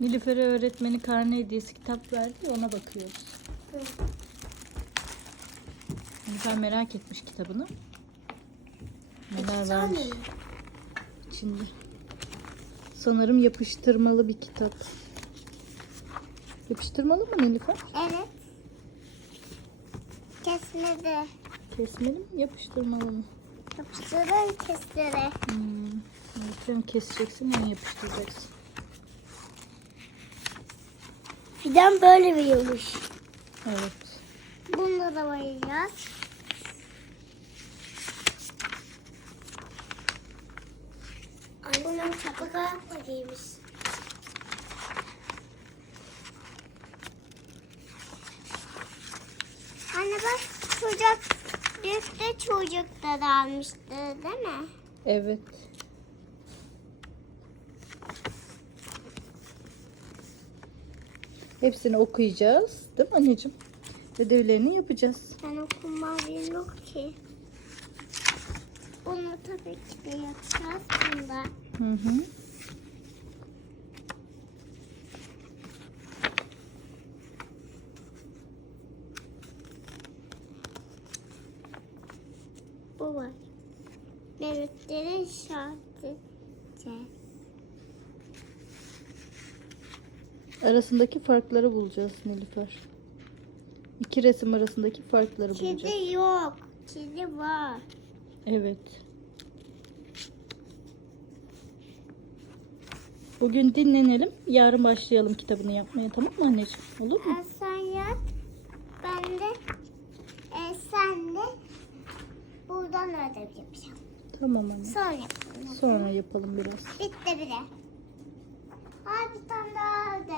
Nilüfer'e öğretmeni karne hediyesi kitap verdi ya, ona bakıyoruz. Nilüfer merak etmiş kitabını. Neler varmış içinde. Sanırım yapıştırmalı bir kitap. Yapıştırmalı mı Nilüfer? Evet. Kesmedi. Kesmeli mi yapıştırmalı mı? Yapıştırın kesleri. Hmm. Nilüfer'in keseceksin onu yapıştıracaksın. Fidan böyle büyümüş. Evet. Bunda da boyayacağız. Annem çapık ayakla giymiş. Anne bak çocuk, büyükte çocuk da almıştı değil mi? Evet. Hepsini okuyacağız. Değil mi anneciğim? Ödevlerini yapacağız. Ben okumam yok ki. Bunu tabii ki de yapacağız bunda. Hı hı. Bu var. Bebekleri işaretleyeceğiz. Arasındaki farkları bulacağız Nilüfer. İki resim arasındaki farkları bulacağız. Kedi yok. Kedi var. Evet. Bugün dinlenelim. Yarın başlayalım kitabını yapmaya. Tamam mı anneciğim? Olur mu? E, sen yap. Ben de e, sen de buradan ödev yapacağım. Tamam anne. Sonra yapalım. Sonra yapalım biraz. Bitti bile. Hadi bir tane daha ödev.